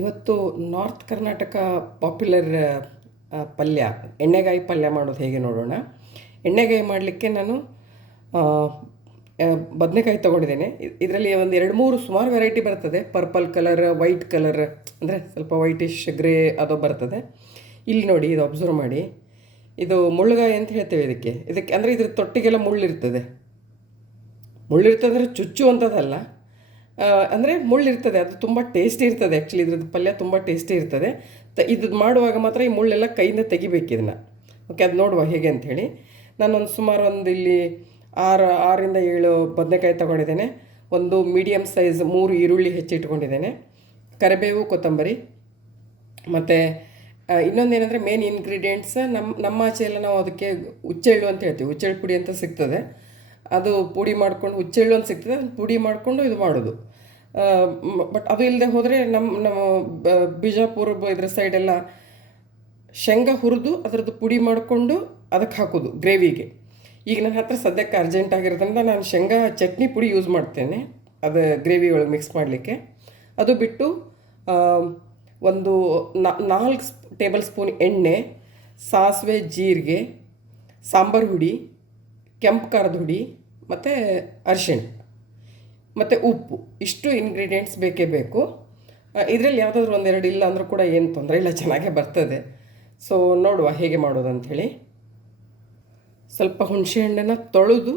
ಇವತ್ತು north Karnataka popular ಪಲ್ಯ, ಎಣ್ಣೆಗಾಯಿ ಪಲ್ಯ ಮಾಡೋದು ಹೇಗೆ ನೋಡೋಣ? ಎಣ್ಣೆಗಾಯಿ ಮಾಡಲಿಕ್ಕೆ ನಾನು ಬದನೆಕಾಯಿ ತೊಗೊಂಡಿದ್ದೇನೆ. ಇದರಲ್ಲಿ ಒಂದು ಎರಡು ಮೂರು ಸುಮಾರು ವೆರೈಟಿ ಬರ್ತದೆ. ಪರ್ಪಲ್ ಕಲರ್, ವೈಟ್ ಕಲರ್, ಅಂದರೆ ಸ್ವಲ್ಪ ವೈಟಿಶ್, ಗ್ರೇ ಅದು ಬರ್ತದೆ. ಇಲ್ಲಿ ನೋಡಿ, ಇದು ಅಬ್ಸರ್ವ್ ಮಾಡಿ. ಇದು ಮುಳ್ಳುಗಾಯಿ ಅಂತ ಹೇಳ್ತೇವೆ ಇದಕ್ಕೆ. ಇದಕ್ಕೆ ಅಂದರೆ ಇದ್ರ ತೊಟ್ಟಿಗೆಲ್ಲ ಮುಳ್ಳಿರ್ತದೆ. ಮುಳ್ಳಿರ್ತದೆ ಅಂದರೆ ಚುಚ್ಚುವಂಥದ್ದಲ್ಲ ಅಂದರೆ ಮುಳ್ಳಿರ್ತದೆ ಅದು ತುಂಬ ಟೇಸ್ಟಿ ಇರ್ತದೆ ಆ್ಯಕ್ಚುಲಿ ಇದ್ರದ್ದು ಪಲ್ಯ ತುಂಬ ಟೇಸ್ಟಿ ಇರ್ತದೆ. ತ ಇದು ಮಾಡುವಾಗ ಮಾತ್ರ ಈ ಮುಳ್ಳೆಲ್ಲ ಕೈಯಿಂದ ತೆಗಿಬೇಕು ಇದನ್ನು. ಓಕೆ ಅದು ನೋಡುವ ಹೇಗೆ ಅಂಥೇಳಿ ನಾನೊಂದು ಸುಮಾರು ಒಂದು ಇಲ್ಲಿ ಆರು, ಆರಿಂದ ಏಳು ಬದನೆಕಾಯಿ ತೊಗೊಂಡಿದ್ದೇನೆ. ಒಂದು ಮೀಡಿಯಮ್ ಸೈಜ್ ಮೂರು ಈರುಳ್ಳಿ ಹೆಚ್ಚಿಟ್ಕೊಂಡಿದ್ದೇನೆ ಕರಿಬೇವು, ಕೊತ್ತಂಬರಿ, ಮತ್ತು ಇನ್ನೊಂದೇನೆಂದರೆ ಮೇನ್ ಇಂಗ್ರೀಡಿಯೆಂಟ್ಸ್ ನಮ್ಮ ನಮ್ಮ ಆಚೆ ಎಲ್ಲ ನಾವು ಅದಕ್ಕೆ ಹುಚ್ಚೆಳ್ಳು ಅಂತ ಹೇಳ್ತೀವಿ. ಹುಚ್ಚೆಳ್ಳು ಪುಡಿ ಅಂತ ಸಿಗ್ತದೆ. ಅದು ಪುಡಿ ಮಾಡ್ಕೊಂಡು ಹುಚ್ಚೆಳ್ಳು ಅಂತ ಸಿಗ್ತದೆ, ಅದನ್ನು ಪುಡಿ ಮಾಡಿಕೊಂಡು ಇದು ಮಾಡೋದು. ಬಟ್ ಅದು ಇಲ್ಲದೆ ಹೋದರೆ ನಮ್ಮ ನಮ್ಮ ಬಿಜಾಪುರ ಇದ್ರ ಸೈಡೆಲ್ಲ ಶೇಂಗಾ ಹುರಿದು ಅದರದ್ದು ಪುಡಿ ಮಾಡಿಕೊಂಡು ಅದಕ್ಕೆ ಹಾಕೋದು ಗ್ರೇವಿಗೆ. ಈಗ ನನ್ನ ಹತ್ರ ಸದ್ಯಕ್ಕೆ ಅರ್ಜೆಂಟ್ ಆಗಿರೋದ್ರಿಂದ ನಾನು ಶೇಂಗಾ ಚಟ್ನಿ ಪುಡಿ ಯೂಸ್ ಮಾಡ್ತೇನೆ, ಅದು ಗ್ರೇವಿ ಒಳಗೆ ಮಿಕ್ಸ್ ಮಾಡಲಿಕ್ಕೆ. ಅದು ಬಿಟ್ಟು ಒಂದು ನಾಲ್ಕು ಟೇಬಲ್ ಸ್ಪೂನ್ ಎಣ್ಣೆ, ಸಾಸಿವೆ, ಜೀರಿಗೆ, ಸಾಂಬಾರು ಹುಡಿ ಕೆಂಪು ಖಾರದ ಹುಡಿ, ಮತ್ತು ಅರಿಶಿಣ, ಮತ್ತು ಉಪ್ಪು. ಇಷ್ಟು ಇಂಗ್ರೀಡಿಯೆಂಟ್ಸ್ ಬೇಕೇ ಬೇಕು. ಇದರಲ್ಲಿ ಯಾವುದಾದ್ರೂ ಒಂದೆರಡು ಇಲ್ಲ ಅಂದರೂ ಕೂಡ ಏನು ತೊಂದರೆ ಇಲ್ಲ, ಚೆನ್ನಾಗೇ ಬರ್ತದೆ. ಸೊ ನೋಡುವ ಹೇಗೆ ಮಾಡೋದು ಅಂಥೇಳಿ. ಸ್ವಲ್ಪ ಹುಣಸೆಹಣ್ಣನ್ನು ತೊಳೆದು,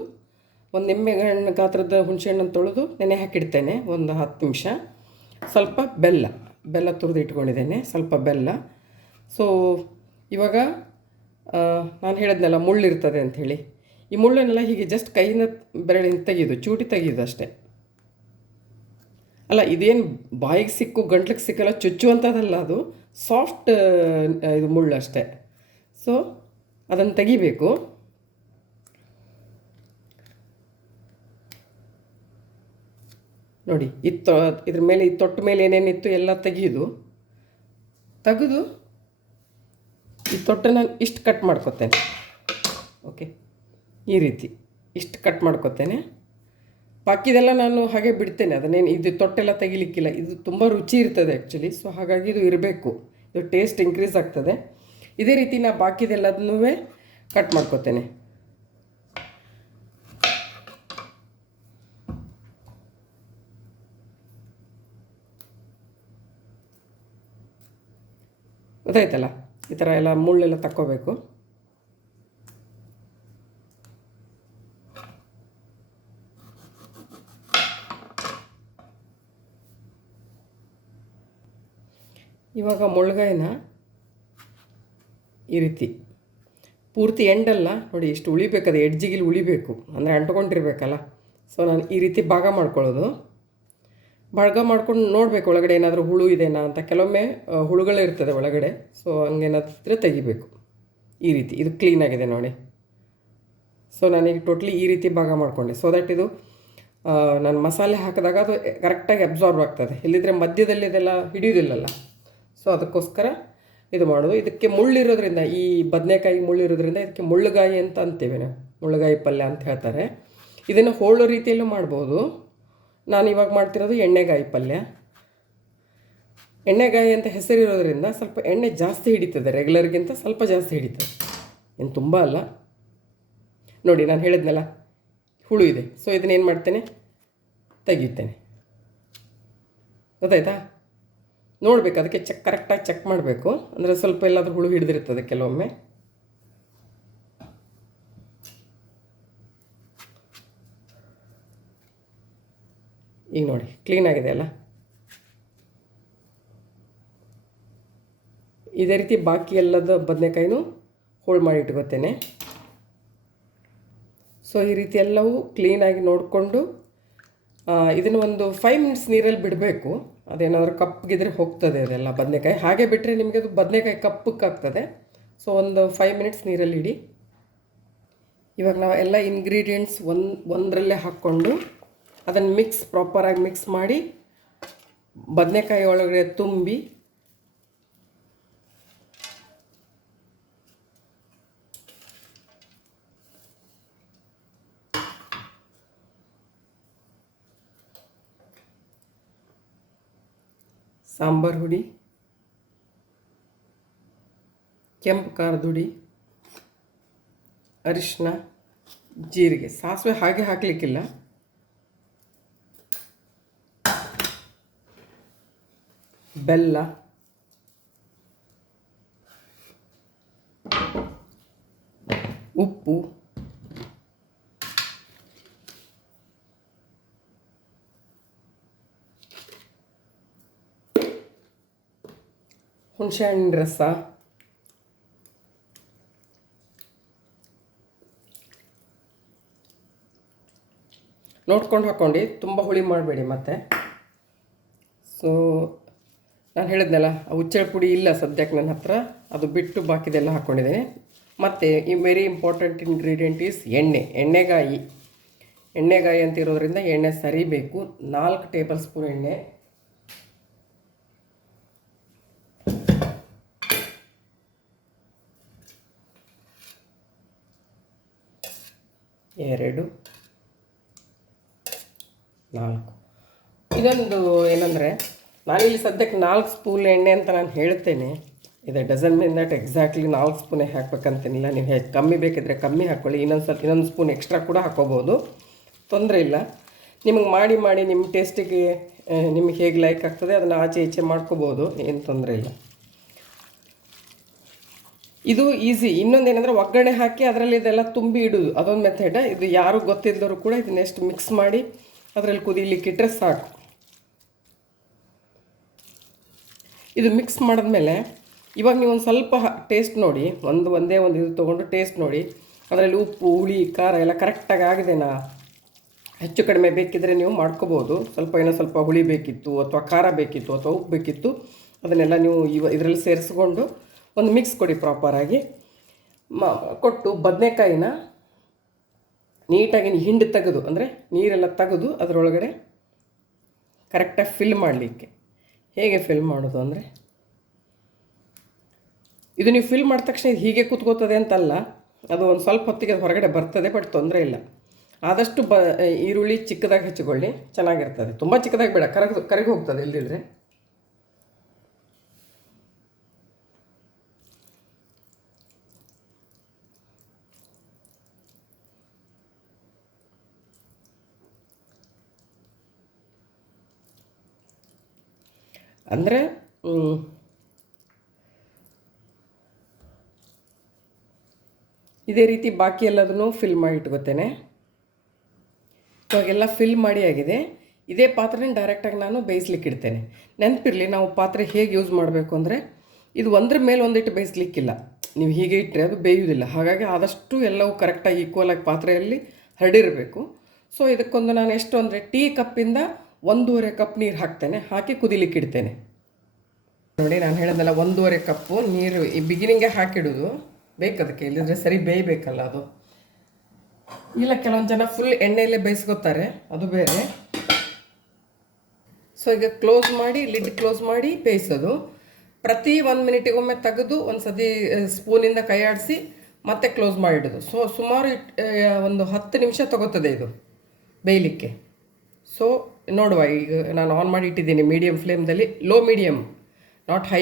ಒಂದು ನಿಂಬೆಹಣ್ಣು ಗಾತ್ರದ ಹುಣಸೆಹಣ್ಣನ್ನು ತೊಳೆದು ನೆನೆ ಹಾಕಿಡ್ತೇನೆ, ಒಂದು ಹತ್ತು ನಿಮಿಷ. ಸ್ವಲ್ಪ ಬೆಲ್ಲ ಬೆಲ್ಲ ತುರಿದು ಇಟ್ಕೊಂಡಿದ್ದೇನೆ, ಸ್ವಲ್ಪ ಬೆಲ್ಲ. ಸೊ ಇವಾಗ ನಾನು ಹೇಳಿದ್ನಲ್ಲ ಮುಳ್ಳಿರ್ತದೆ ಅಂಥೇಳಿ. ಈ ಮುಳ್ಳನ್ನೆಲ್ಲ ಹೀಗೆ ಜಸ್ಟ್ ಕೈಯಿಂದ ಬೆರಳಿಂದ ತೆಗೆಯೋದು ಚೂಟಿ ತೆಗೆಯೋದು ಅಷ್ಟೇ. ಅಲ್ಲ, ಇದೇನು ಬಾಯಿಗೆ ಸಿಕ್ಕು, ಗಂಟ್ಲಿಗೆ ಸಿಕ್ಕಲ್ಲ ಚುಚ್ಚುವಂಥದ್ದಲ್ಲ ಅದು. ಸಾಫ್ಟ್ ಇದು ಮುಳ್ಳು ಅಷ್ಟೇ. ಸೊ ಅದನ್ನು ತೆಗಿಬೇಕು. ನೋಡಿ ಇತ್ತು ಇದ್ರ ಮೇಲೆ, ಈ ತೊಟ್ಟ ಮೇಲೆ ಏನೇನಿತ್ತು ಎಲ್ಲ ತೆಗೆಯೋದು ತೆಗೆದು ಈ ತೊಟ್ಟನ್ನು ಇಷ್ಟು ಕಟ್ ಮಾಡ್ಕೊತೇನೆ. ಓಕೆ ಈ ರೀತಿ. ಇಷ್ಟು ಕಟ್ ಮಾಡ್ಕೊತೇನೆ. ಬಾಕಿದೆಲ್ಲ ನಾನು ಹಾಗೆ ಬಿಡ್ತೇನೆ. ಅದನ್ನೇನು ಇದು ತೊಟ್ಟೆಲ್ಲ ತೆಗಿಲಿಕ್ಕಿಲ್ಲ. ಇದು ತುಂಬ ರುಚಿ ಇರ್ತದೆ ಆ್ಯಕ್ಚುಲಿ ಸೊ ಹಾಗಾಗಿ ಇದು ಇರಬೇಕು. ಇದು ಟೇಸ್ಟ್ ಇನ್ಕ್ರೀಸ್ ಆಗ್ತದೆ. ಇದೇ ರೀತಿ ನಾ ಬಾಕಿದೆಲ್ಲದನ್ನೂ ಕಟ್ ಮಾಡ್ಕೊತೇನೆ. ಗೊತ್ತಾಯ್ತಲ್ಲ? ಈ ಥರ ಎಲ್ಲ ಮುಳ್ಳೆಲ್ಲ ತಕ್ಕೋಬೇಕು. ಇವಾಗ ಮುಳ್ಗಾಯಿನ ಈ ರೀತಿ. ಪೂರ್ತಿ ಎಂಡಲ್ಲ ನೋಡಿ ಎಷ್ಟು ಉಳಿಬೇಕು ಅದು ಎಡ್ಜಿಗಿಲ್ಲಿ ಉಳಿಬೇಕು. ಅಂದರೆ ಅಂಟ್ಕೊಂಡಿರ್ಬೇಕಲ್ಲ. ಸೊ ನಾನು ಈ ರೀತಿ ಭಾಗ ಮಾಡ್ಕೊಳ್ಳೋದು. ಭಾಗ ಮಾಡ್ಕೊಂಡು ನೋಡಬೇಕು, ಒಳಗಡೆ ಏನಾದರೂ ಹುಳು ಇದೆನಾ ಅಂತ. ಕೆಲವೊಮ್ಮೆ ಹುಳುಗಳೇ ಹುಳುಗಳಿರ್ತದೆ ಒಳಗಡೆ. ಸೊ ಹಂಗೇನಾದ್ರೆ ತೆಗಿಬೇಕು. ಈ ರೀತಿ. ಇದು ಕ್ಲೀನಾಗಿದೆ ನೋಡಿ. ಸೊ ನಾನೀಗ ಟೋಟ್ಲಿ ಈ ರೀತಿ ಭಾಗ ಮಾಡಿಕೊಂಡೆ. ಸೊ ದಟ್ ಇದು ನಾನು ಮಸಾಲೆ ಹಾಕಿದಾಗ ಅದು ಕರೆಕ್ಟಾಗಿ ಅಬ್ಸಾರ್ಬ್ ಆಗ್ತದೆ. ಇಲ್ಲಿದ್ರೆ ಮಧ್ಯದಲ್ಲಿ ಇದೆಲ್ಲ ಹಿಡಿಯೋದಿಲ್ಲಲ್ಲ. ಸೊ ಅದಕ್ಕೋಸ್ಕರ ಇದು ಮಾಡೋದು. ಇದಕ್ಕೆ ಮುಳ್ಳಿರೋದ್ರಿಂದ, ಈ ಬದನೆಕಾಯಿ ಮುಳ್ಳಿರೋದ್ರಿಂದ ಇದಕ್ಕೆ ಮುಳ್ಳುಗಾಯಿ ಅಂತ ಅಂತೀವಿ ನಾವು. ಮುಳ್ಳುಗಾಯಿ ಪಲ್ಯ ಅಂತ ಹೇಳ್ತಾರೆ. ಇದನ್ನು ಹೋಳು ರೀತಿಯಲ್ಲೂ ಮಾಡ್ಬೋದು. ನಾನು ಇವಾಗ ಮಾಡ್ತಿರೋದು ಎಣ್ಣೆಗಾಯಿ ಪಲ್ಯ. ಎಣ್ಣೆಗಾಯಿ ಅಂತ ಹೆಸರಿರೋದ್ರಿಂದ ಸ್ವಲ್ಪ ಎಣ್ಣೆ ಜಾಸ್ತಿ ಹಿಡಿತದೆ. ರೆಗ್ಯುಲರ್ಗಿಂತ ಸ್ವಲ್ಪ ಜಾಸ್ತಿ ಹಿಡಿತದೆ. ಏನು ತುಂಬ ಅಲ್ಲ. ನೋಡಿ, ನಾನು ಹೇಳಿದ್ನಲ್ಲ, ಹುಳು ಇದೆ. ಸೊ ಇದನ್ನೇನು ಮಾಡ್ತೇನೆ? ತೆಗಿತೇನೆ ಗೊತ್ತಾಯ್ತಾ? ನೋಡಬೇಕು, ಅದಕ್ಕೆ ಚೆಕ್ ಕರೆಕ್ಟಾಗಿ ಚೆಕ್ ಮಾಡಬೇಕು. ಅಂದರೆ ಸ್ವಲ್ಪ ಎಲ್ಲಾದರೂ ಹುಳು ಹಿಡಿದಿರ್ತದೆ ಕೆಲವೊಮ್ಮೆ. ಈಗ ನೋಡಿ ಕ್ಲೀನ್ ಆಗಿದೆ ಅಲ್ಲ? ಇದೇ ರೀತಿ ಬಾಕಿ ಎಲ್ಲದ ಬದನೆಕಾಯಿನೂ ಹೋಳು ಮಾಡಿ ಇಟ್ಕೋತೇನೆ. ಸೊ ಈ ರೀತಿ ಎಲ್ಲವೂ ಕ್ಲೀನಾಗಿ ನೋಡಿಕೊಂಡು ಇದನ್ನು ಒಂದು ಫೈವ್ ಮಿನಿಟ್ಸ್ ನೀರಲ್ಲಿ ಬಿಡಬೇಕು. ಅದೇನಾದರೂ ಕಪ್ಪಗಿದ್ರೆ ಹೋಗ್ತದೆ ಅದೆಲ್ಲ ಬದನೆಕಾಯಿ. ಹಾಗೆ ಬಿಟ್ಟರೆ ನಿಮಗೆ ಅದು ಬದನೆಕಾಯಿ ಕಪ್ಪಕ್ಕಾಗ್ತದೆ. ಸೊ ಒಂದು ಫೈವ್ ಮಿನಿಟ್ಸ್ ನೀರಲ್ಲಿ ಇಡಿ. ಇವಾಗ ನಾವು ಎಲ್ಲ ಇಂಗ್ರೀಡಿಯೆಂಟ್ಸ್ ಒಂದು, ಒಂದರಲ್ಲೇ ಹಾಕ್ಕೊಂಡು ಅದನ್ನು ಮಿಕ್ಸ್ ಪ್ರಾಪರಾಗಿ ಮಿಕ್ಸ್ ಮಾಡಿ ಬದನೆಕಾಯಿ ಒಳಗಡೆ ತುಂಬಿ ಸಾಂಬಾರ್ ಹುಡಿ ಕೆಂಪು ಖಾರದ ಹುಡಿ ಅರಿಶಿನ ಜೀರಿಗೆ. ಸಾಸಿವೆ ಹಾಗೆ ಹಾಕಲಿಕ್ಕಿಲ್ಲ. ಬೆಲ್ಲ ಉಪ್ಪು. ಹುಣಸೆಹಣ್ಣಿನ ರಸ. ನೋಡ್ಕೊಂಡು ಹಾಕ್ಕೊಂಡು ತುಂಬ ಹುಳಿ ಮಾಡಬೇಡಿ ಮತ್ತೆ. ಸೊ ನಾನು ಹೇಳಿದ್ನಲ್ಲ ಹುಚ್ಚಳ ಪುಡಿ ಇಲ್ಲ ಸದ್ಯಕ್ಕೆ ನನ್ನ ಹತ್ರ. ಅದು ಬಿಟ್ಟು ಬಾಕಿದೆಲ್ಲ ಹಾಕ್ಕೊಂಡಿದ್ದೀನಿ ಮತ್ತು ಈ ವೆರಿ ಇಂಪಾರ್ಟೆಂಟ್ ಇಂಗ್ರೀಡಿಯೆಂಟ್ ಈಸ್ ಎಣ್ಣೆ. ಎಣ್ಣೆಗಾಯಿ. ಎಣ್ಣೆಗಾಯಿ ಅಂತ ಇರೋದ್ರಿಂದ ಎಣ್ಣೆ ಸರಿಬೇಕು. ನಾಲ್ಕು ಟೇಬಲ್ ಸ್ಪೂನ್ ಎಣ್ಣೆ. ಎರಡು, ನಾಲ್ಕು. ಇದೊಂದು ಏನಂದರೆ, ನಾನಿಲ್ಲಿ ಸದ್ಯಕ್ಕೆ ನಾಲ್ಕು ಸ್ಪೂನ್ ಎಣ್ಣೆ ಅಂತ ನಾನು ಹೇಳ್ತೇನೆ. ಇದು ಡಜನ್ ಮೀನ್ ದಟ್ ಎಕ್ಸಾಕ್ಟ್ಲಿ ನಾಲ್ಕು ಸ್ಪೂನೇ ಹಾಕ್ಬೇಕಂತೇನಿಲ್ಲ ನೀವು ಹೆಚ್ಚು ಕಮ್ಮಿ ಬೇಕಿದ್ರೆ ಕಮ್ಮಿ ಹಾಕ್ಕೊಳ್ಳಿ. ಇನ್ನೊಂದು ಸ್ವಲ್ಪ, ಇನ್ನೊಂದು ಸ್ಪೂನ್ ಎಕ್ಸ್ಟ್ರಾ ಕೂಡ ಹಾಕ್ಕೋಬೋದು. ತೊಂದರೆ ಇಲ್ಲ. ನಿಮಗೆ ಮಾಡಿ ಮಾಡಿ ನಿಮ್ಮ ಟೇಸ್ಟಿಗೆ ನಿಮಗೆ ಹೇಗೆ ಲೈಕ್ ಆಗ್ತದೆ, ಅದನ್ನು ಆಚೆ ಈಚೆ ಮಾಡ್ಕೋಬೋದು. ಏನು ತೊಂದರೆ ಇಲ್ಲ. ಇದು ಈಸಿ ಏನಂದರೆ ಒಗ್ಗರಣೆ ಹಾಕಿ ಅದರಲ್ಲಿ ಇದೆಲ್ಲ ತುಂಬಿ ಇಡೋದು. ಅದೊಂದು ಮೆಥಡ್ ಇದು ಯಾರು ಗೊತ್ತಿಲ್ಲದವರು ಕೂಡ ಇದನ್ನ ಎಷ್ಟು ಮಿಕ್ಸ್ ಮಾಡಿ ಅದರಲ್ಲಿ ಕುದಿಲಿಕ್ಕೆ ಇಟ್ಟರೆ ಸಾಕು. ಇದು ಮಿಕ್ಸ್ ಮಾಡಿದ್ಮೇಲೆ ಇವಾಗ ನೀವು ಒಂದು ಸ್ವಲ್ಪ ಟೇಸ್ಟ್ ನೋಡಿ. ಒಂದು, ಒಂದೇ ಒಂದು ಇದು ತೊಗೊಂಡು ಟೇಸ್ಟ್ ನೋಡಿ. ಅದರಲ್ಲಿ ಉಪ್ಪು, ಹುಳಿ, ಖಾರ ಎಲ್ಲ ಕರೆಕ್ಟಾಗಿ ಆಗಿದೆನಾ? ಹೆಚ್ಚು ಕಡಿಮೆ ಬೇಕಿದ್ದರೆ ನೀವು ಮಾಡ್ಕೋಬೋದು. ಸ್ವಲ್ಪ ಏನೋ ಸ್ವಲ್ಪ ಹುಳಿ ಬೇಕಿತ್ತು, ಅಥವಾ ಖಾರ ಬೇಕಿತ್ತು, ಅಥವಾ ಉಪ್ಪು ಬೇಕಿತ್ತು. ಅದನ್ನೆಲ್ಲ ನೀವು ಇವ, ಇದರಲ್ಲಿ ಸೇರಿಸ್ಕೊಂಡು ಒಂದು ಮಿಕ್ಸ್ ಕೊಡಿ ಪ್ರಾಪರಾಗಿ ಮ, ಕೊಟ್ಟು ಬದನೆಕಾಯಿನ ನೀಟಾಗಿ ಹಿಂಡಿ ತೆಗೆದು, ಅಂದರೆ ನೀರೆಲ್ಲ ತೆಗೆದು ಅದರೊಳಗಡೆ ಕರೆಕ್ಟಾಗಿ ಫಿಲ್ ಮಾಡಲಿಕ್ಕೆ. ಹೇಗೆ ಫಿಲ್ ಮಾಡೋದು ಅಂದರೆ, ಇದು ನೀವು ಫಿಲ್ ಮಾಡಿದ ತಕ್ಷಣ ಇದು ಹೀಗೆ ಕೂತ್ಕೋತದೆ ಅಂತಲ್ಲ, ಅದು ಒಂದು ಸ್ವಲ್ಪ ಹೊತ್ತಿಗೆ ಅದು ಹೊರಗಡೆ ಬರ್ತದೆ, ಬಟ್ ತೊಂದರೆ ಇಲ್ಲ. ಆದಷ್ಟು ಬ, ಈರುಳ್ಳಿ ಚಿಕ್ಕದಾಗಿ ಹೆಚ್ಚಿಕೊಳ್ಳಿ ಚೆನ್ನಾಗಿರ್ತದೆ. ತುಂಬ ಚಿಕ್ಕದಾಗಿ ಬೇಡ ಕರಗ ಕರಗಿ ಹೋಗ್ತದೆ, ಇಲ್ದಿದ್ರೆ. ಅಂದರೆ ಇದೇ ರೀತಿ ಬಾಕಿ ಎಲ್ಲದನ್ನು ಫಿಲ್ ಮಾಡಿ ಇಟ್ಕೋತೇನೆ. ಇವಾಗೆಲ್ಲ ಫಿಲ್ ಮಾಡಿ ಆಗಿದೆ. ಇದೇ ಪಾತ್ರೆನ ಡೈರೆಕ್ಟಾಗಿ ನಾನು ಬೇಯಿಸ್ಲಿಕ್ಕೆ ಇಡ್ತೇನೆ. ನೆನಪಿರಲಿ ನಾವು ಪಾತ್ರೆ ಹೇಗೆ ಯೂಸ್ ಮಾಡಬೇಕು ಅಂದರೆ ಇದು ಒಂದ್ರ ಮೇಲೆ ಒಂದಿಟ್ಟು ಬೇಯಿಸ್ಲಿಕ್ಕಿಲ್ಲ. ನೀವು ಹೀಗೆ ಇಟ್ಟರೆ ಅದು ಬೇಯುವುದಿಲ್ಲ. ಹಾಗಾಗಿ ಆದಷ್ಟು ಎಲ್ಲವೂ ಕರೆಕ್ಟಾಗಿ ಈಕ್ವಲಾಗಿ ಪಾತ್ರೆಯಲ್ಲಿ ಹರಡಿರಬೇಕು. ಸೊ ಇದಕ್ಕೊಂದು ನಾನು ಎಷ್ಟು ಅಂದರೆ ಟೀ ಕಪ್ಪಿಂದ ಒಂದೂವರೆ ಕಪ್ ನೀರು ಹಾಕ್ತೇನೆ, ಹಾಕಿ ಕುದಿಲಿಕ್ಕೆ ಇಡ್ತೇನೆ. ನೋಡಿ, ನಾನು ಹೇಳಿದ್ನಲ್ಲ ಒಂದೂವರೆ ಕಪ್ಪು ನೀರು ಈ ಬಿಗಿನಿಂಗೆ ಹಾಕಿಡೋದು. ಬೇಕದಕ್ಕೆ ಇಲ್ಲದ್ರೆ ಸರಿ ಬೇಯಬೇಕಲ್ಲ ಅದು. ಇಲ್ಲ, ಕೆಲವೊಂದು ಜನ ಫುಲ್ ಎಣ್ಣೆಯಲ್ಲೇ ಬೇಯಿಸ್ಕೊತಾರೆ, ಅದು ಬೇರೆ. ಸೊ ಈಗ ಕ್ಲೋಸ್ ಮಾಡಿ ಲಿಡ್ ಕ್ಲೋಸ್ ಮಾಡಿ ಬೇಯಿಸೋದು. ಪ್ರತಿ ಒಂದು ಮಿನಿಟಿಗೊಮ್ಮೆ ತೆಗೆದು ಒಂದು ಸತಿ ಸ್ಪೂನಿಂದ ಕೈಯಾಡಿಸಿ ಮತ್ತೆ ಕ್ಲೋಸ್ ಮಾಡಿಡೋದು. ಸೊ ಸುಮಾರು ಒಂದು ಹತ್ತು ನಿಮಿಷ ತಗೋತದೆ ಇದು, ಬೇಯಲಿಕ್ಕೆ. ಸೊ ನೋಡುವ, ಈಗ ನಾನು ಆನ್ ಮಾಡಿ ಇಟ್ಟಿದ್ದೀನಿ medium ಫ್ಲೇಮ್ದಲ್ಲಿ low medium not high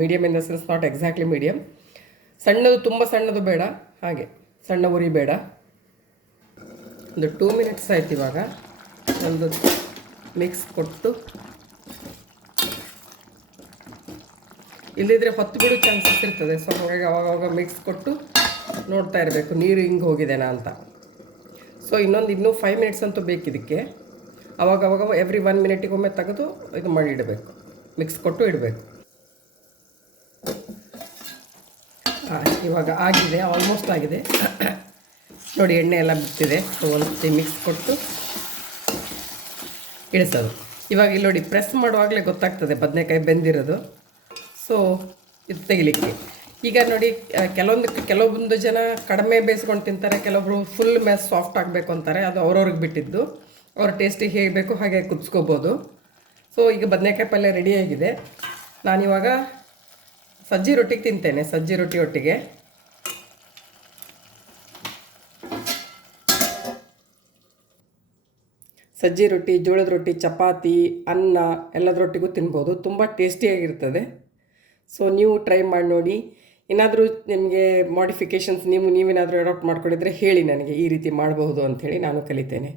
medium in the sense not exactly medium ಸಣ್ಣದು ತುಂಬ ಸಣ್ಣದು ಬೇಡ, ಹಾಗೆ ಸಣ್ಣ ಉರಿ ಬೇಡ. ಒಂದು ಟೂ ಮಿನಿಟ್ಸ್ ಆಯ್ತು ಇವಾಗ. ಒಂದು ಮಿಕ್ಸ್ ಕೊಟ್ಟು. ಇಲ್ಲದಿದ್ರೆ ಹೊತ್ತು ಬಿಡೋ ಚಾನ್ಸಸ್ ಇರ್ತದೆ. ಸೊ ಹಾಗಾಗಿ ಅವಾಗವಾಗ ಮಿಕ್ಸ್ ಕೊಟ್ಟು ನೋಡ್ತಾ ಇರಬೇಕು. ನೀರು ಹಿಂಗೆ ಹೋಗಿದೆನಾ ಅಂತ. ಸೊ ಇನ್ನೊಂದು ಇನ್ನೂ ಫೈವ್ ಮಿನಿಟ್ಸ್ ಅಂತೂ ಬೇಕಿದಕ್ಕೆ ಅವಾಗ ಅವಾಗ ಎವ್ರಿ ಒನ್ ಮಿನಿಟಿಗೊಮ್ಮೆ ತೆಗೆದು ಇದು ಮಾಡಿ ಇಡಬೇಕು. ಮಿಕ್ಸ್ ಕೊಟ್ಟು ಇಡಬೇಕು. ಇವಾಗ ಆಗಿದೆ ಆಲ್ಮೋಸ್ಟ್ ಆಗಿದೆ. ನೋಡಿ, ಎಣ್ಣೆ ಎಲ್ಲ ಬಿಟ್ಟಿದೆ ಒಂದು ಮಿಕ್ಸ್ ಕೊಟ್ಟು ಇಳಿಸೋದು. ಇವಾಗ ಇಲ್ಲಿ ನೋಡಿ ಪ್ರೆಸ್ ಮಾಡುವಾಗಲೇ ಗೊತ್ತಾಗ್ತದೆ ಬದನೆಕಾಯಿ ಬೆಂದಿರೋದು. ಸೊ ಇದು ತೆಗಿಲಿಕ್ಕೆ. ಈಗ ನೋಡಿ ಕೆಲವೊಂದು ಕೆಲವೊಂದು ಜನ ಕಡಿಮೆ ಬೇಯಿಸ್ಕೊಂಡು ತಿಂತಾರೆ, ಕೆಲವೊಬ್ರು ಫುಲ್ ಮೆಸ್ ಸಾಫ್ಟ್ ಆಗಬೇಕು ಅಂತಾರೆ. ಅದು ಅವ್ರವ್ರಿಗೆ ಬಿಟ್ಟಿದ್ದು. ಅವ್ರ ಟೇಸ್ಟಿಗೆ ಹೇಗೆ ಬೇಕು ಹಾಗೆ ಕುದಿಸ್ಕೋಬೋದು. ಸೊ ಈಗ ಬದನೆಕಾಯಿ ಪಲ್ಯ ರೆಡಿಯಾಗಿದೆ ನಾನಿವಾಗ ಸಜ್ಜಿ ರೊಟ್ಟಿಗೆ ತಿಂತೇನೆ, ಸಜ್ಜಿ ರೊಟ್ಟಿ ಒಟ್ಟಿಗೆ. ಸಜ್ಜಿ ರೊಟ್ಟಿ, ಜೋಳದ ರೊಟ್ಟಿ, ಚಪಾತಿ, ಅನ್ನ ಎಲ್ಲದರೊಟ್ಟಿಗೂ ತಿನ್ಬೋದು. ತುಂಬ ಟೇಸ್ಟಿಯಾಗಿರ್ತದೆ ಸೊ ನೀವು ಟ್ರೈ ಮಾಡಿ ನೋಡಿ. ಏನಾದರೂ ನಿಮಗೆ ಮಾಡಿಫಿಕೇಷನ್ಸ್ ನೀವು, ನೀವೇನಾದರೂ ಅಡಾಪ್ಟ್ ಮಾಡ್ಕೊಂಡಿದ್ರೆ ಹೇಳಿ ನನಗೆ. ಈ ರೀತಿ ಮಾಡಬಹುದು ಅಂಥೇಳಿ ನಾನು ಕಲಿತೇನೆ.